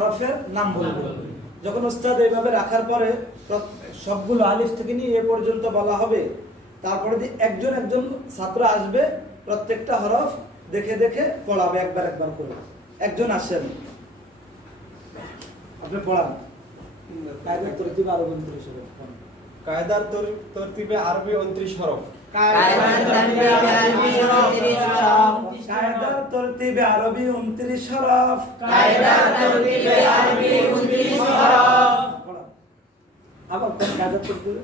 হরফের নাম বলবে। যখন উস্তাদ এইভাবে রাখার পরে সবগুলো আলিফ থেকে নিয়ে এ পর্যন্ত বলা হবে, তারপরে একজন একজন ছাত্র আসবে, প্রত্যেকটা হরফ দেখে দেখে পড়াবে একবার একবার করে। একজন আসেন, আপনি পড়ান। কায়দার তরতিবে আরবি 29 হরফ। কায়দার তরতিবে আরবি 29 হরফ। কায়দার তরতিবে আরবি 29 হরফ। আবার কায়দার তরতিবে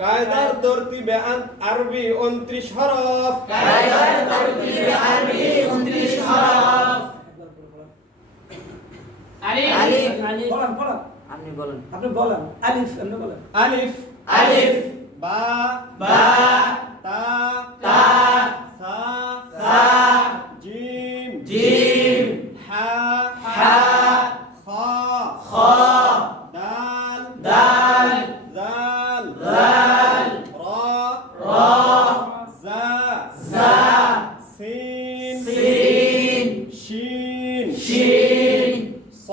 কায়দার তরতিবে আরবি 29 হরফ। আলিফ পড়ান পড়ান। আপনি বলেন আলিফ, আপনি বলেন আলিফ বা তা সা জিম হা খ দাল জাল রা জা সিন শিন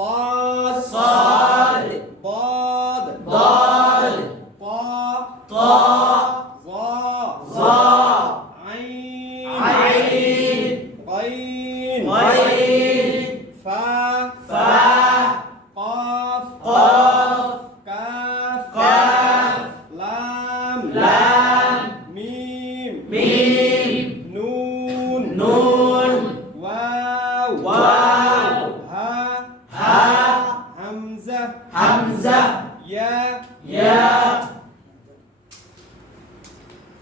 صاد ضاد طا ظا عين غين فا قاف كاف لام ميم نون واو ها হামজা ইয়া।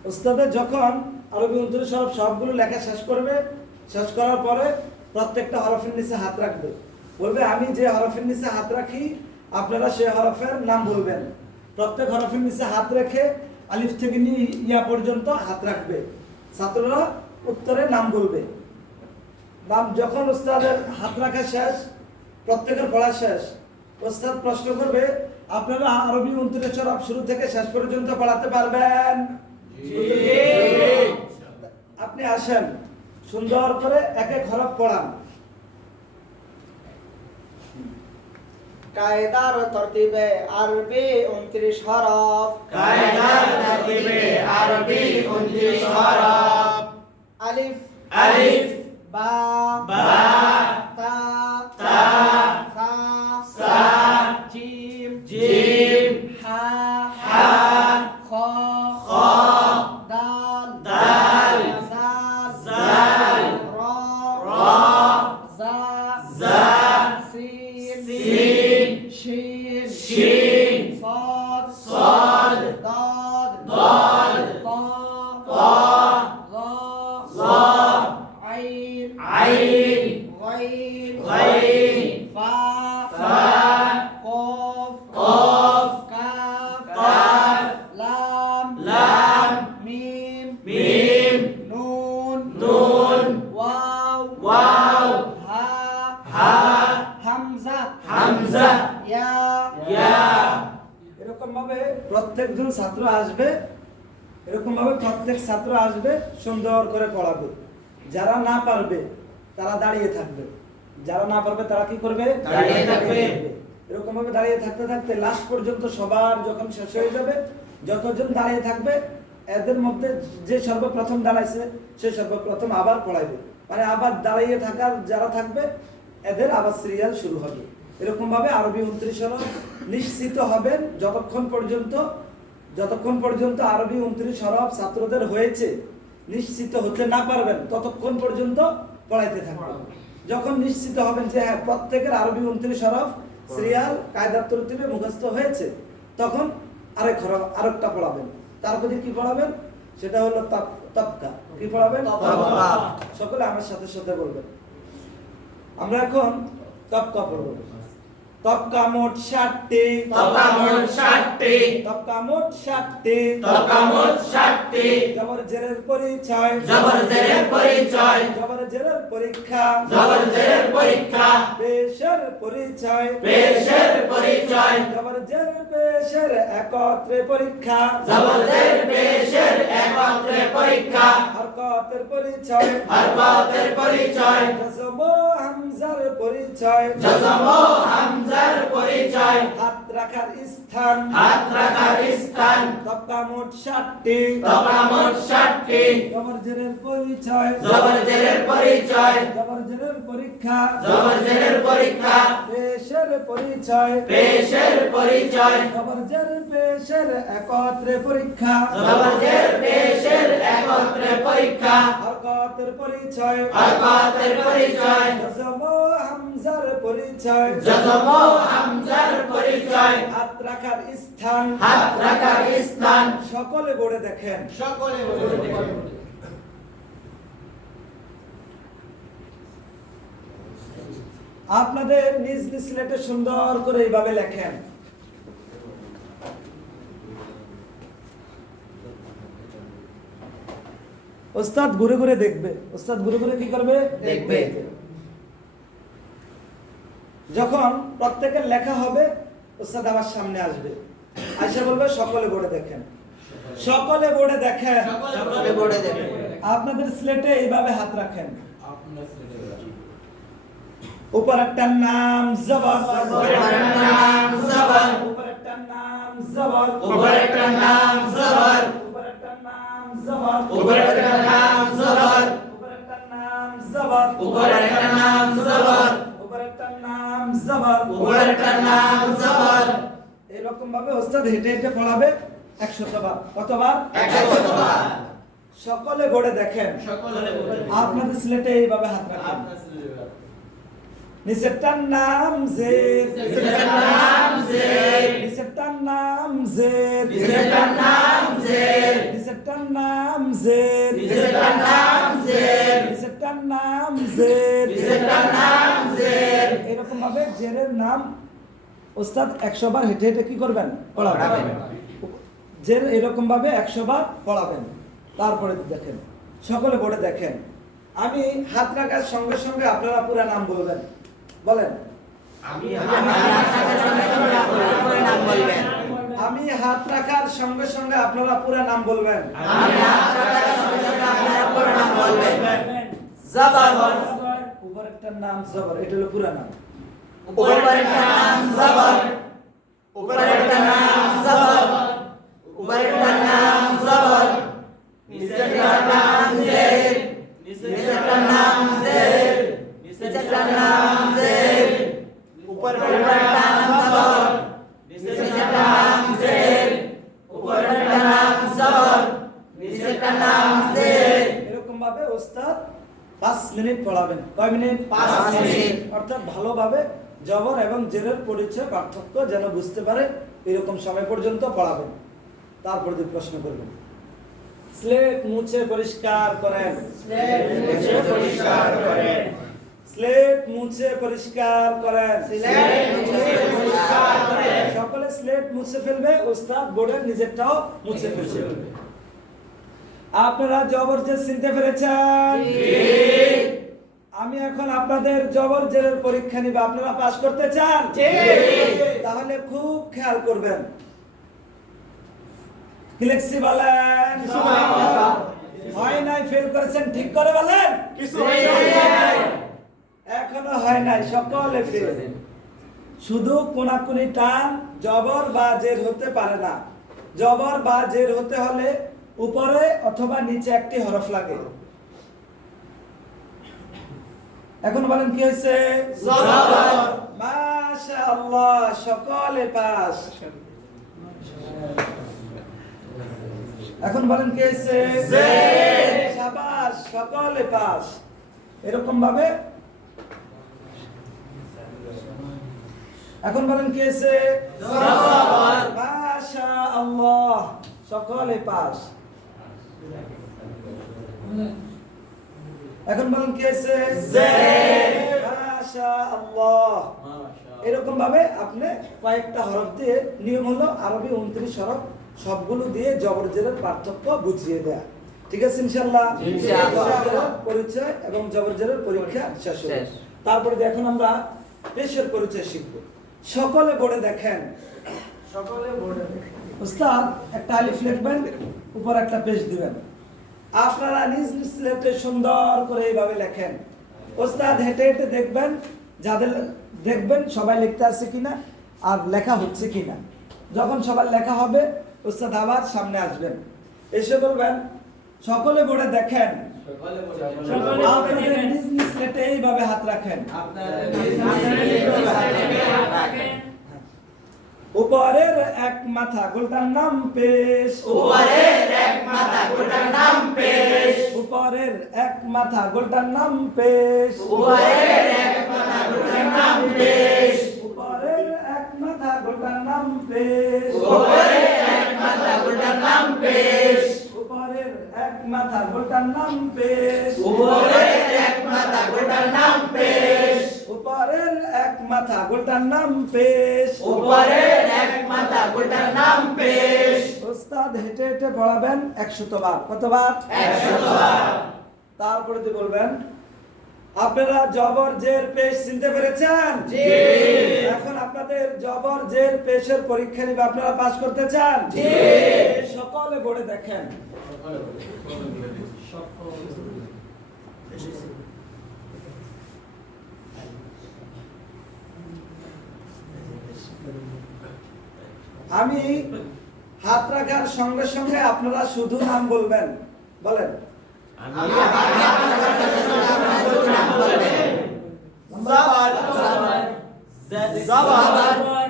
উস্তাদ যখন আরবি 29 হরফ সবগুলো লেখা শেষ করবে, শেষ করার পরে প্রত্যেকটা হরফের নিচে হাত রাখবে, বলবে আমি যে হরফের নিচে হাত রাখি আপনারা সেই হরফের নাম বলবেন। প্রত্যেক হরফের নিচে হাত রেখে আলিফ থেকে নিয়ে ইয়া পর্যন্ত হাত রাখবে, ছাত্ররা উত্তরে নাম বলবে। নাম যখন উস্তাদের হাত রাখা শেষ, প্রত্যেকের পড়া শেষ, উস্তাদ প্রশ্ন করবে আপনারা আরবি 29 হরফ শুরু থেকে শেষ পর্যন্ত পড়াতে পারবেন? আপনি আসেন, সুন্দর করে এক এক হরফ পড়ান। কায়দার তরতিবে আরবি 29 হরফ। আলিফ বা তা সা জিম হা খ দাল জাল রা জা সিন শিন صاد ضاد طا ظا عين غين فا قاف كاف لام ميم نون واو ها হামজা ইয়া। এরকম ভাবে প্রত্যেকজন ছাত্র আসবে, এরকম ভাবে প্রত্যেক ছাত্র আসবে, সুন্দর করে পড়াবে। যারা না পারবে তারা দাঁড়িয়ে থাকবে, যারা না পারবে তারা কি করবে? দাঁড়িয়ে থাকবে। এরকম ভাবে দাঁড়িয়ে থাকতে থাকতে লাস্ট পর্যন্ত সবার যখন শেষ হয়ে যাবে, যতজন দাঁড়িয়ে থাকবে এদের মধ্যে যে সর্বপ্রথম দাঁড়াইছে সে সর্বপ্রথম আবার পড়াইবে, মানে আবার দাঁড়িয়ে থাকার যারা থাকবে এদের আবার সিরিয়াল শুরু হবে। এরকম ভাবে আরবি 29 হরফ নিশ্চিত হবেন যতক্ষণ পর্যন্ত আরবি 29 হরফ ছাত্রদের হয়েছে নিশ্চিত হতে না পারবেন ততক্ষণ পর্যন্ত পড়াইতে থাকবেন। যখন নিশ্চিত হবেন যে হ্যাঁ প্রত্যেকের আরবি 29 হরফ সিরিয়াল কায়দার তরতিবে মুখস্থ হয়েছে, তখন আরেকটা পড়াবেন। তারপরে কি পড়াবেন? সেটা হলো তবকা। কি পড়াবেন? তবকা। সকলে আমার সাথে সাথে বলবেন। আমরা এখন তবকা পড়ব। তবকা মোট 60টি। জবর জেরের পরিচয়। জবর জেরের পরীক্ষা। পেশের পরিচয়। জবর জের পেশ। পেশের একত্রে পরীক্ষা জবর জের পেশের একত্রে পরীক্ষা হরকতের পরিচয় হরকতের পরিচয় জজম ও হামজার পরিচয় জজম ও হামজার পরিচয় হাত রাখার স্থান হাত রাখার স্থান তক্কা মোট 60টি তবা মোট 60টি জবর জেরের পরিচয় জবর জেরের পরিচয় জবর জেরের পরীক্ষা জবর জেরের পরীক্ষা পেশের পরিচয় পেশের পরিচয় জবর জের পেশের একত্রে পরীক্ষা জবর জের পেশের একত্রে পরীক্ষা হরকতের পরিচয় হরকতের পরিচয় জজম ও হামজার পরিচয় জজম ও হামজার পরিচয় হাত রাখার স্থান হাত রাখার স্থান সকলে পড়ে দেখেন সকলে আপনাদের নিজ নিজ স্লেটে সুন্দর করে এইভাবে লেখেন। ওস্তাদ ঘুরে ঘুরে দেখবে। ওস্তাদ ঘুরে ঘুরে কি করবে? দেখবে। যখন প্রত্যেকের লেখা হবে ওস্তাদ আমার সামনে আসবে, আয়সা বলবে সকলে বোর্ডে দেখেন, সকলে বোর্ডে দেখেন। সকলে বোর্ডে দেখে আপনাদের স্লেটে এইভাবে হাত রাখেন। উপর একটা নাম জবর, উপরেরটার নাম জবর উপর একটা নাম জবর, উপরেরটার নাম জবর উপর একটা নাম জবর, উপরেরটার নাম জবর উপর একটা নাম জবর, উপরেরটার নাম জবর উপর একটা নাম জবর, উপরেরটার নাম জবর এরকম ভাবে ওস্তাদ হেঁটে হেঁটে পড়াবে 100 বার। কতবার? 100 বার। সকলে বোর্ডে দেখেন। সকলে বোর্ডে আপনাদের স্লেটে এইভাবে হাত রাখেন। নিচেরটার নাম জের, নিচেরটার নাম জের নিচেরটার নাম জের, নিচেরটার নাম জের নিচেরটার নাম জের, নিচেরটার নাম জের নিচেরটার নাম জের, নিচেরটার নাম জের এরকম ভাবে জেরের নাম ওস্তাদ 100 বার হেঁটে হেঁটে কি করবেন? পড়াবেন। জের এরকম ভাবে 100 বার পড়াবেন। তারপরে দেখেন, সকলে বোর্ডে দেখেন। আমি হাত রাখার সঙ্গে সঙ্গে আপনারা পুরো নাম বলবেন। বলেন, আমি আপনাদের সঙ্গে সঙ্গে আপনারা নাম বলবেন আমি হাত রাখার সঙ্গে সঙ্গে আপনারা পুরো নাম বলবেন। আমি আপনাদের সঙ্গে সঙ্গে আপনারা পুরো নাম বলবেন জবর উপর একটা নাম জবর, এটা হলো পুরো নাম। উপরেরটার নাম জবর উপরেরটার নাম জবর উপরেরটার নাম জবর নিচেরটার নাম জের নিচেরটার নাম জের নিচেরটার নাম জের উপরেরটার নাম জবর নিচেরটার নাম জের উপরেরটার নাম জবর নিচেরটার নাম জের এরকম ভাবে ওস্তাদ 5 মিনিট পড়াবেন। কয় মিনিট? 5 মিনিট। অর্থাৎ ভালোভাবে জবর এবং জেরের পরিচয় পার্থক্য যেন বুঝতে পারে এরকম সময় পর্যন্ত পড়াবেন। তারপর দিয়ে প্রশ্ন করবেন। স্লেট মুছে পরিষ্কার করেন। স্লেট মুছে পরিষ্কার করেন স্লেট মুছে পরিষ্কার করেন। স্লেট মুছে পরিষ্কার করেন সকলে স্লেট মুছে ফেলবে, ওস্তাদ বোর্ডের নিজেরটাও মুছে ফেলবে। আপনারা জবর জের চিনতে পেরেছেন? আমি এখন আপনাদের জবর জেরের পরীক্ষা নিব। আপনারা পাস করতে চান? তাহলে খুব খেয়াল করবেন। কি লিখছি বলেন? হয় নাই, ফেল করেছেন, ঠিক করে বলেন। এখনো হয় নাই, সকলে ফেল। শুধু কোনাকুনি টান জবর বা জের হতে পারে না। জবর বা জের হতে হলে উপরে অথবা নিচে একটি হরফ লাগে। এখন বলেন কি হয়েছে? জবর মাশাআল্লাহ, সকলে পাস। এখন বলেন কি হয়েছে? জের। শাবাশ, সকলে পাস। এরকম ভাবে এখন বলেন কি হয়েছে? জবর মাশাআল্লাহ, সকলে পাস। এখন বলেন কি হয়েছে? জের। মাশাআল্লাহ। এরকম ভাবে আপনি কয়েকটা হরফ দিয়ে, নিয়ম হলো আরবি 29 হরফ, সবগুলো দিয়ে জবর জেরের পার্থক্য বুঝিয়ে দেয়া। ঠিক আছে ইনশাআল্লাহ? ইনশাআল্লাহ। জবর জেরের পরিচয় এবং জবর জেরের পরীক্ষা শেষ হলো। তারপরে এখন আমরা পেশের পরিচয় শিখব। সকলে বোর্ডে দেখেন। উস্তাদ একটা আলিফ লিখবেন, উপর একটা পেশ দিবেন। আপনারা নিজ নিজ স্লেটে সুন্দর করে এইভাবে লেখেন। উস্তাদ হেঁটে হেঁটে দেখবেন, যাদের দেখবেন সবাই লিখতে আসছে কিনা আর লেখা হচ্ছে কিনা। যখন সবার লেখা হবে উস্তাদ আবার সামনে আসবেন, এসে বলবেন সকলে বোর্ডে দেখেন। আপনাদের নিজ নিজ স্লেটে এইভাবে হাত রাখেন। উপরের এক মাথা গোলটার নাম পেশ। উপরের এক মাথা গোলটার নাম পেশ। উপরের এক মাথা গোলটার নাম পেশ। উপরের এক মাথা গোলটার নাম পেশ। উপরের এক মাথা গোলটার নাম পেশ। উপরের এক মাথা গোলটার নাম পেশ। উপরের এক মাথা গোলটার নাম পেশ। উপরের এক মাথা গোলটার নাম পেশ। উপরের এক মাথা গোলটার নাম পেশ। উপরের এক মাথা গোলটার নাম পেশ। উস্তাদ হেঁটে হেঁটে পড়াবেন 100 বার। কতবার? 100 বার। তারপরে তো বলবেন আপনারা জবর জের পেশ চিনতে পেরেছেন? জি। এখন আপনাদের জবর জের পেশের পরীক্ষা নিবে, আপনারা পাস করতে চান? জি। সকলে বোর্ডে দেখেন। আমি হাত রাখার সঙ্গে সঙ্গে আপনারা শুধু নাম বলবেন। বলেন। জবর জবর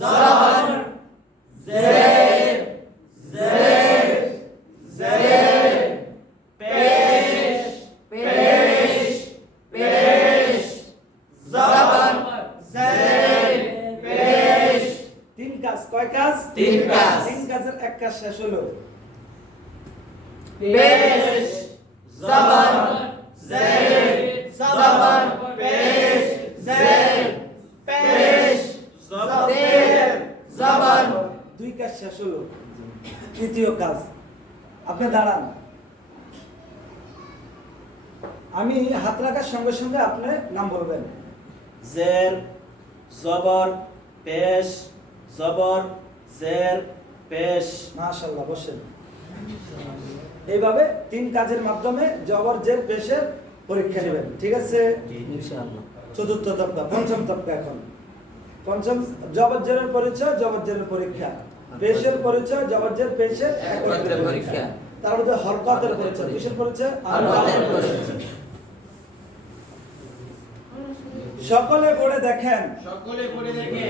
জবর জের জের জের পেশ পেশ পেশ জবর জের পেশ। 3 কাজ। কয় কাজ? 3 কাজ। 3 কাজের এক কাজ শেষ হলো। পেশ জবর জের জবর পেশ জের পেশ জের জবর। 2 কাজ শেষ হলো। তৃতীয় কাজ, আপনি দাঁড়ান। আমি হাত রাখার সঙ্গে সঙ্গে আপনি নাম বলবেন। জের জবর পেশ জবর জের পেশ। মাশাআল্লাহ, বসেন। এইভাবে 3 কাজের মাধ্যমে জবর জের পেশের পরীক্ষা নেবেন। ঠিক আছে? ইনশাআল্লাহ। চতুর্থ তবকা, পঞ্চম তবকা। এখন পঞ্চম জবর জেরের পরিচয়, জবর জেরের পরীক্ষা। পেশের পরিচয়, জবর জের পেশের একত্রে পরীক্ষা। তারপরে হরকতের পরিচয়। কিসের পরিচয়? হরকতের পরিচয়। সকলে বোর্ডে দেখেন। সকলে পড়ে দেখে।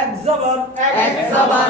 এক জবর এক জবর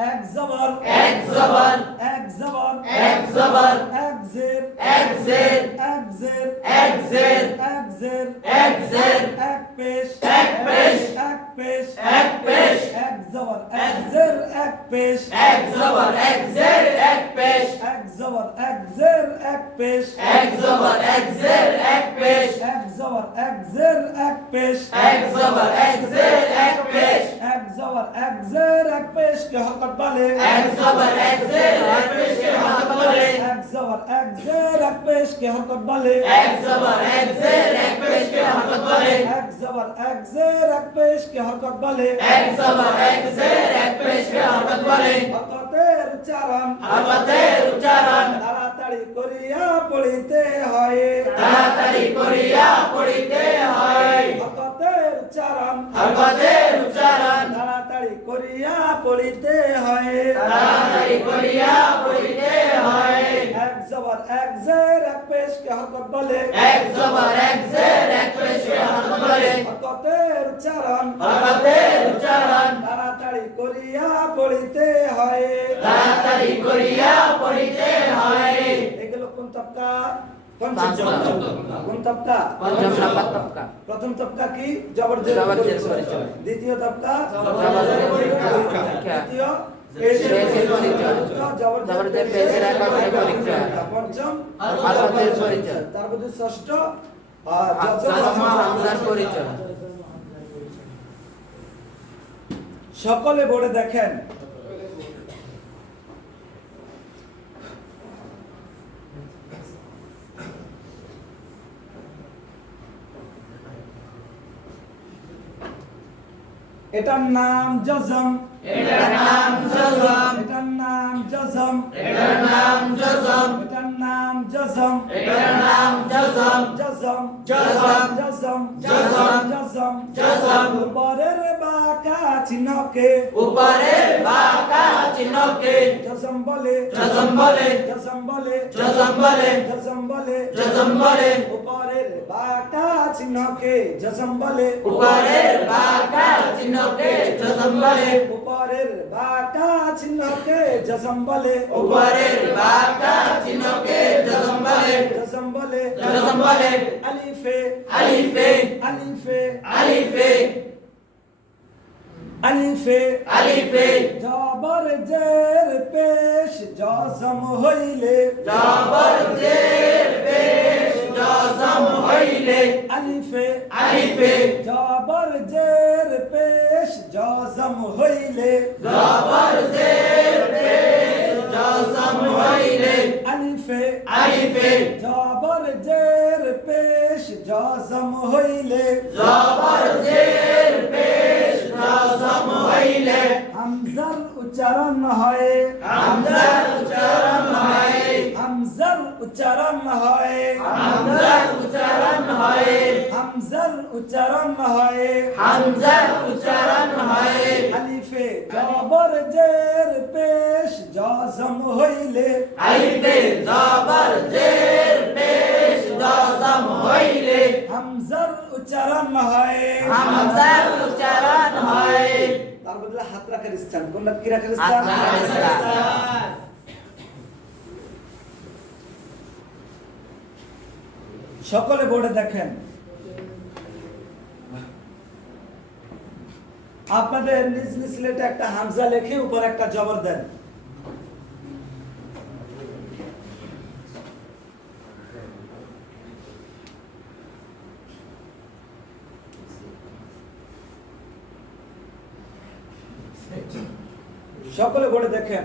এক জবর এক জবর এক জবর এক জবর এক জের এক জের এক জের এক জের এক জের এক জের এক পেশ এক পেশ এক পেশ এক পেশ এক জবর এক জের এক পেশ এক জবর এক জের এক পেশ এক জবর এক জের এক পেশ এক জবর এক জের এক পেশ এক জবর এক জের এক পেশ এক জবর এক জের এক পেশ এক জবর এক জের এক পেশ কে হরকত বলে এক জবর এক জের এক পেশ কে হরকত বলে এক জবর এক জের এক পেশ কে হরকত বলে এক জবর এক জের এক পেশ কে হরকত বলে এক জবর এক জের এক পেশ কে হরকত বলে এক জবর এক জের এক পেশ কে হরকত বলে হরকতের উচ্চারণ হরকতের উচ্চারণ তাড়াতাড়ি করিয়া পড়িতে হয় তাড়াতাড়ি করিয়া পড়িতে হয় হরকতের উচ্চারণ হরকতের উচ্চারণ তাড়াতাড়ি করিয়া পড়িতে হয় তাড়াতাড়ি করিয়া পড়িতে হয় এক জবর এক জের এক পেশ কে হরকত বলে এক জবর এক জের এক পেশ কে হরকত বলে হরকতের উচ্চারণ হরকতের উচ্চারণ তাড়াতাড়ি করিয়া পড়িতে হয় তাড়াতাড়ি করিয়া পড়িতে হয় এগুলো কোন তবকা? পঞ্চম তবকা। কোন তবকা? পঞ্চম নাম্বার তবকা। প্রথম তবকা কি? জবর জের জবর জের পরিচয়। পরিচয়। দ্বিতীয় তবকা জবর জের পরীক্ষা। তৃতীয় পেশের পরিচয়। জবর জবর জের পেশের একত্রে পরীক্ষা। পঞ্চম হরকতের পরিচয়। তারপরে ষষ্ঠ জজম হামজার পরিচয়। সকলে বোর্ডে দেখেন। এটার নাম জজম। এটার নাম জজম। এটার নাম জজম। এটার নাম জজম। এটার নাম জজম। এটার নাম জজম। জজম জজম। জজম জজম। জজম জজম। উপরের বাঁকা চিহ্নকে উপরের বাঁকা চিহ্নকে জজম বলে। জজম বলে। জজম বলে। জজম বলে। জজম বলে। জজম বলে। উপরের বাঁকা চিহ্নকে জজম বলে। উপরের বাঁকা চিহ্নকে জজম বলে। উপরের বাঁকা চিহ্নকে জজম বলে। উপরের বাঁকা চিহ্নকে জজম বলে। জজম বলে। জজম বলে। আলিফে। আলিফে। আলিফে। আলিফে। আলিফে। আলিফে। জবর জের পেশ জজম হইলে। জবর জের পেশ জজম হইলে। আলিফে। আলিফে। জবর জের পেশ জজম হইলে। জবর জের পেশ জজম হইলে। আলিফে। আলিফে। জবর জের পেশ জজম হইলে। জবর জের পেশ জজম হইলে। হামজার উচ্চারণ হয়। হামজার উচ্চারণ হয়। হামজার উচ্চারণ হয়। হামজার উচ্চারণ হয়। হামজার উচ্চারণ হয়। হামজার উচ্চারণ হয়। আলিফে জবর জের পেশ জজম হইলে। আলিফে জবর জের পেশ জজম হইলে। হামজার উচ্চারণ হয়। হামজার উচ্চারণ হয়। তার বদলে হাত রাখার স্থান কোনটা কি রাখার স্থান? হাত রাখার স্থান। সকলে বোর্ডে দেখেন। আপনাদের নিজ নিজ স্লেটে একটা হামজা লিখে উপর একটা জবর দেন। সকলে বোর্ডে দেখেন।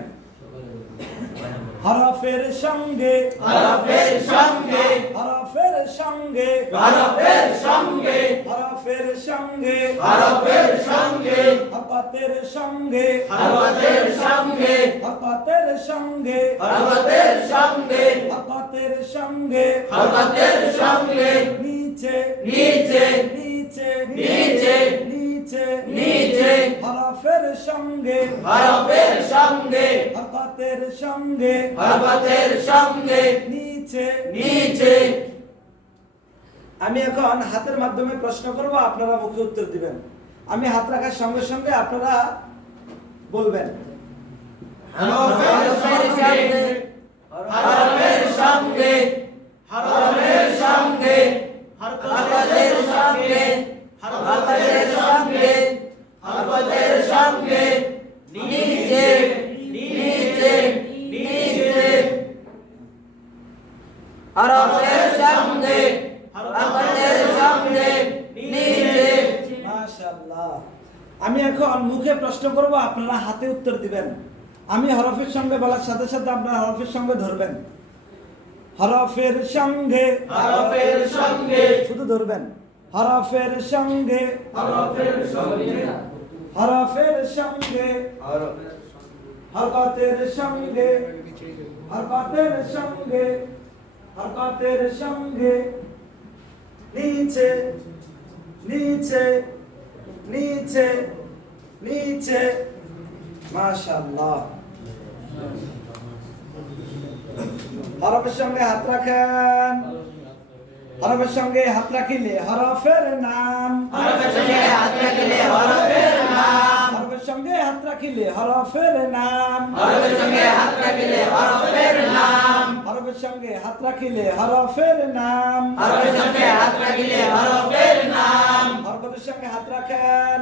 হরফের সঙ্গে। হরফের সঙ্গে। হরফের সঙ্গে। হরফের সঙ্গে। হরফের সঙ্গে। হরফের সঙ্গে। হরকতের সঙ্গে। হরকতের সঙ্গে। হরকতের সঙ্গে। হরকতের সঙ্গে। হরকতের সঙ্গে। হরকতের সঙ্গে। নিচে। নিচে। নিচে। নিচে। নিচে। নিচে। হরফের সঙ্গে। হরফের সঙ্গে। হরকতের সঙ্গে। হরকতের সঙ্গে। নিচে। নিচে। আমি এখন হাতের মাধ্যমে প্রশ্ন করব, আপনারা মুখে উত্তর দিবেন। আমি হাত রাখার সঙ্গে সঙ্গে আপনারা বলবেন। হরফের সঙ্গে। হরফের সঙ্গে। হরফের সঙ্গে। হরকতের সঙ্গে। হরকতের সঙ্গে। হরকতের সঙ্গে। নিচে। নিচে। নিচে। হরফের সঙ্গে। হরকতের সঙ্গে। নিচে। মাশাআল্লাহ। আমি এখন মুখে প্রশ্ন করব, আপনারা হাতে উত্তর দিবেন। আমি হরফের সঙ্গে বলার সাথে সাথে আপনারা হরফের সঙ্গে ধরবেন। হরফের সঙ্গে। হরফের সঙ্গে। শুধু ধরবেন। হরফের সঙ্গে। হরফের সঙ্গে। হরফের সঙ্গে। হরকতের সঙ্গে। হরকতের সঙ্গে। হরকতের সঙ্গে। নিচে। নিচে। নিচে। নিচে। মাশাআল্লাহ। হরফের সঙ্গে হাত রাখেন। হরফের সঙ্গে হাত রাখিলে হরফের নাম। হরফের সঙ্গে হাত রাখিলে হরফের নাম। হরফের সঙ্গে হাত রাখিলে হরফের নাম। হরফের সঙ্গে হাত রাখিলে হরফের নাম। হরফের সঙ্গে হাত রাখিলে হরফের নাম। হরফের সঙ্গে হাত রাখিলে হরফের নাম। হরকতের সঙ্গে হাত রাখেন।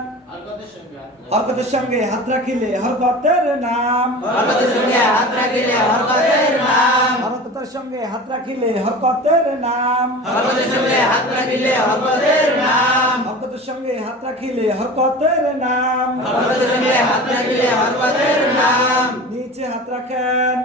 হরকতের সঙ্গে হাত রাখিলে হরকতের নাম। হরকতের সঙ্গে হাত রাখিলে হরকতের নাম। হরকতের সঙ্গে হাত রাখিলে হরকতের নাম। হরকতের সঙ্গে হাত রাখিলে হরকতের নাম। হরকতের সঙ্গে হাত রাখিলে হরকতের নাম। হরকতের সঙ্গে হাত রাখিলে হরকতের নাম। নিচে হাত রাখেন,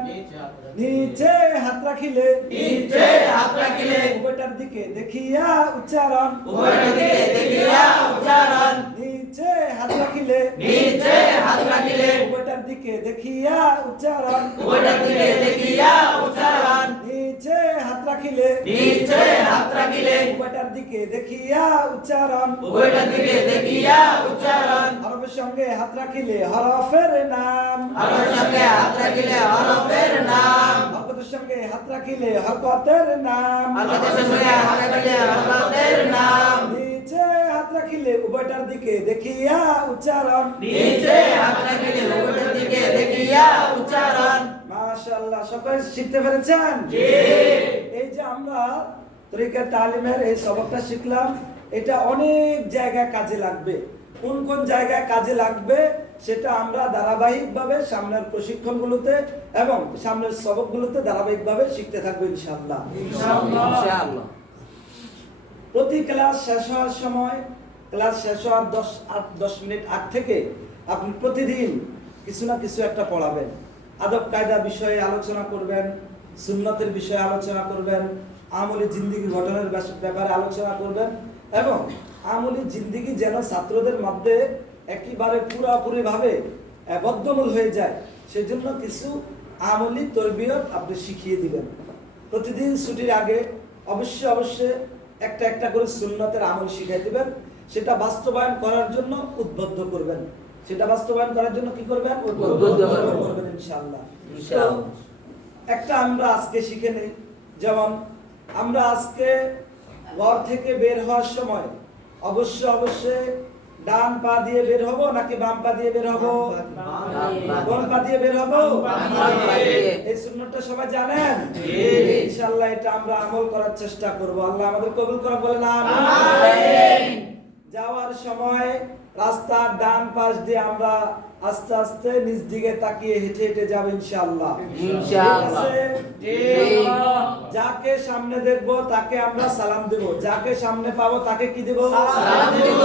নিচে হাত রাখিলে, নিচে হাত রাখিলে উভয়টার দিকে দেখিয়া উচ্চারণ। উভয়ের দিকে দেখিয়া উচ্চারণ। নিচে হাত রাখিলে, নিচে হাত রাখিলে উভয়টার দিকে দেখিয়া উচ্চারণ। উভয়ের দিকে দেখিয়া উচ্চারণ। নিচে হাত রাখিলে, নিচে হাত রাখিলে উভয়টার দিকে দেখিয়া উচ্চারণ। উভয়ের দিকে দেখিয়া উচ্চারণ। হরফের সঙ্গে হাত রাখিলে হরফের নাম। হরকতের সঙ্গে হাত রাখিলে হরফের নাম। হরকতের সঙ্গে হাত রাখিলে হরকতের নাম। হরকতের সঙ্গে হাত রাখিলে হরকতের নাম। নিচে হাত রাখিলে উভয়টার দিকে দেখিয়া উচ্চারণ। নিচে হাত রাখিলে উভয়ের দিকে দেখিয়া উচ্চারণ। মাশাআল্লাহ, সকলে শিখতে পেরেছেন? জি। এই যে আমরা তরিকা তালিমের এই সবকটা শিখলাম, এটা অনেক জায়গায় কাজে লাগবে। কোন কোন জায়গায় কাজে লাগবে সেটা আমরা ধারাবাহিকভাবে সামনের প্রশিক্ষণগুলোতে এবং সামনের সবকগুলোতে ধারাবাহিকভাবে শিখতে থাকবো ইনশাআল্লাহ। ইনশাআল্লাহ। প্রতি ক্লাস শেষ হওয়ার সময়, ক্লাস শেষ হওয়ার 10 মিনিট আগ থেকে আপনি প্রতিদিন কিছু না কিছু একটা পড়াবেন। আদব কায়দা বিষয়ে আলোচনা করবেন, সুন্নতের বিষয়ে আলোচনা করবেন, আমলি জিন্দিগি গঠনের ব্যাপারে আলোচনা করবেন এবং আমলি জিন্দিগি যেন ছাত্রদের মধ্যে একেবারে পুরোপুরিভাবে বদ্ধমূল হয়ে যায় সেজন্য কিছু আমলি তরবিয়ত আপনি শিখিয়ে দিবেন। প্রতিদিন ছুটির আগে অবশ্যই অবশ্যই একটা একটা করে সুন্নতের আমল শিখিয়ে দিবেন। সেটা বাস্তবায়ন করার জন্য উদ্বুদ্ধ করবেন। সেটা বাস্তবায়ন করার জন্য কি করবেন? উদ্বুদ্ধ করবেন ইনশাআল্লাহ। ইনশাআল্লাহ। তো একটা আমরা আজকে শিখে নেই, যেমন আমরা আজকে ঘর থেকে বের হওয়ার সময় অবশ্যই অবশ্যই ডান পা দিয়ে বের হব নাকি বাম পা দিয়ে বের হব? কোন পা দিয়ে বের হব? এই সুন্নতটা সবাই জানেন? ইনশাআল্লাহ এটা আমরা আমল করার চেষ্টা করব। আল্লাহ আমাদের কবুল করে, বলেন আমিন। যাওয়ার সময় রাস্তার ডান পাশ দিয়ে আমরা আস্তে আস্তে নিচ দিকে তাকিয়ে হেঁটে হেঁটে যাব ইনশাআল্লাহ। ইনশাআল্লাহ। যাকে সামনে দেখবো তাকে আমরা সালাম দেব, যাকে সামনে পাবো তাকে কি দেব? সালাম দেব।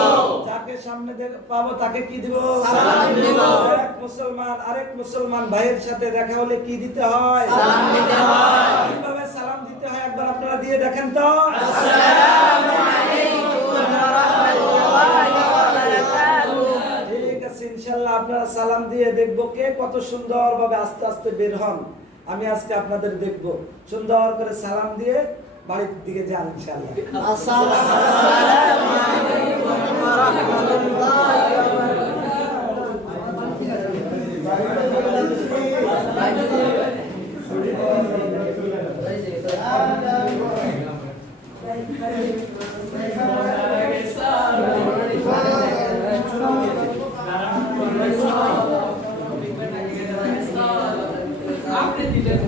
যাকে সামনে পাবো তাকে কি দেব? সালাম দেব। এক মুসলমান আরেক মুসলমান ভাইয়ের সাথে দেখা হলে কি দিতে হয়? সালাম দিতে হয়। কিভাবে সালাম দিতে হয় একবার আপনারা দিয়ে দেখেন তো। আসসালামু আলাইকুম ওয়া রাহমাতুল্লাহি ওয়া বারাকাতুহু। ঠিক আছে, ইনশাআল্লাহ আপনারা সালাম দিয়ে দেখবো কে কত সুন্দরভাবে আস্তে আস্তে বের হন। আমি আজকে আপনাদের দেখবো সুন্দর করে সালাম দিয়ে বাড়ির দিকে যান ইনশাআল্লাহ। আসসালামু আলাইকুম ওয়া রাহমাতুল্লাহি ওয়া আপনি দিলেন